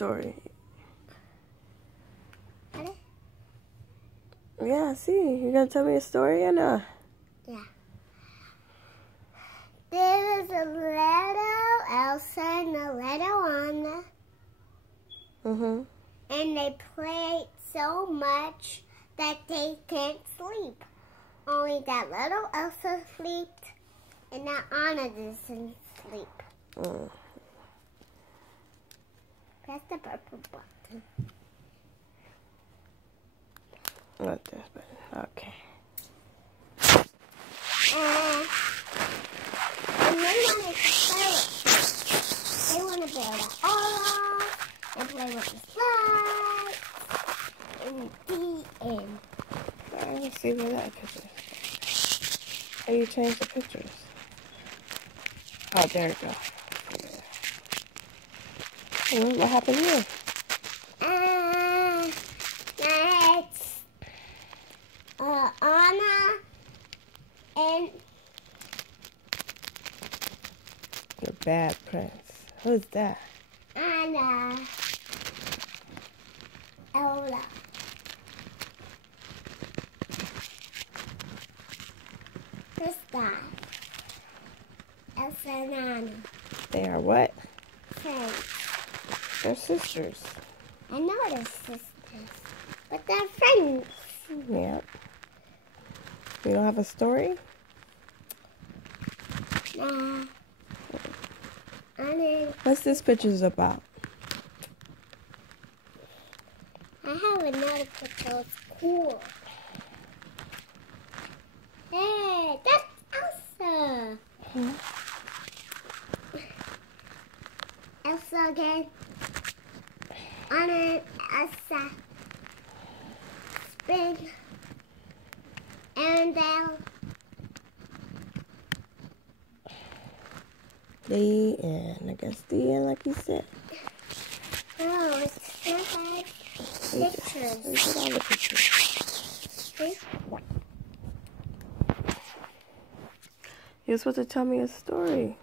story. Ready? Yeah, see. You gonna tell me a story or not? Yeah. There was a little Elsa and a little Anna. Mm-hmm. And they played so much that they can't sleep. Only that little Elsa slept and that Anna doesn't sleep. Mm. Press the purple button. Not this button. Okay. And they wanted to play with it. They want to build an ark and play with the slides. And the end. Alright, let's see where that picture is. How you change the pictures? Oh, there we go. Yeah. What happened here? It's Anna and The Bad Prince. Who's that? Anna. Ella. Who's that? Elsa and Anna. They are what? Friends. They're sisters. I know they're sisters, but they're friends. Yeah. You don't have a story? Nah. Anna. What's this picture's about? I have another picture. It's cool. Hey, that's Elsa. Hmm? Elsa again. Anna, Elsa. Spin. Arendelle. The end. I guess the end, like you said. Oh, it's not pictures. Look at all the pictures. See? You're supposed to tell me a story.